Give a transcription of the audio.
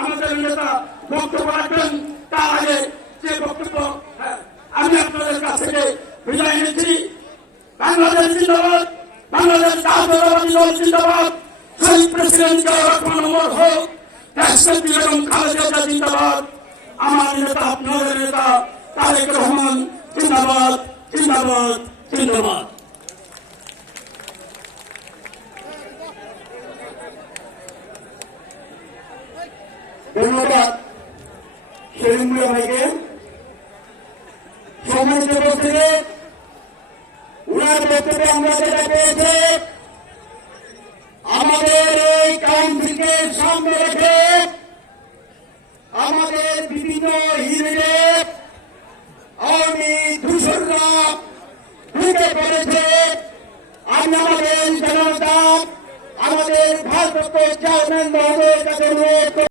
আমাদের নেতা বক্তব্য রাখবেন। তার আগে যে বক্তব্য আমি আপনাদের কাছ থেকে বিদায় নিচ্ছি। বাংলাদেশ জিন্দাবাদ, বাংলাদেশ জাতীয়তাবাদী দল জিন্দাবাদ, শহীদ প্রেসিডেন্ট জিয়াউর রহমান অমর হোক, রাষ্ট্রপতি বেগম খালেদা জিন্দাবাদ, আমার নেতা আপনাদের নেতা তারেক রহমান জিন্দাবাদ, জিন্দাবাদ, জিন্দাবাদ। ধন্যবাদ সেলিম মিয়া ভাইকে। সম্মানিত উপস্থিতি, উনার বক্তব্যে আমরা যেটা পেয়েছি, আমাদের এই কাউন্সিলকে সামনে রেখে আমাদের বিভিন্ন ইউনিটে আওয়ামী দূষণরা ঢুকে পড়েছে। আমি আমাদের জনতা, আমাদের ভারপ্রাপ্ত চেয়ারম্যান মহোদয়ের কাছে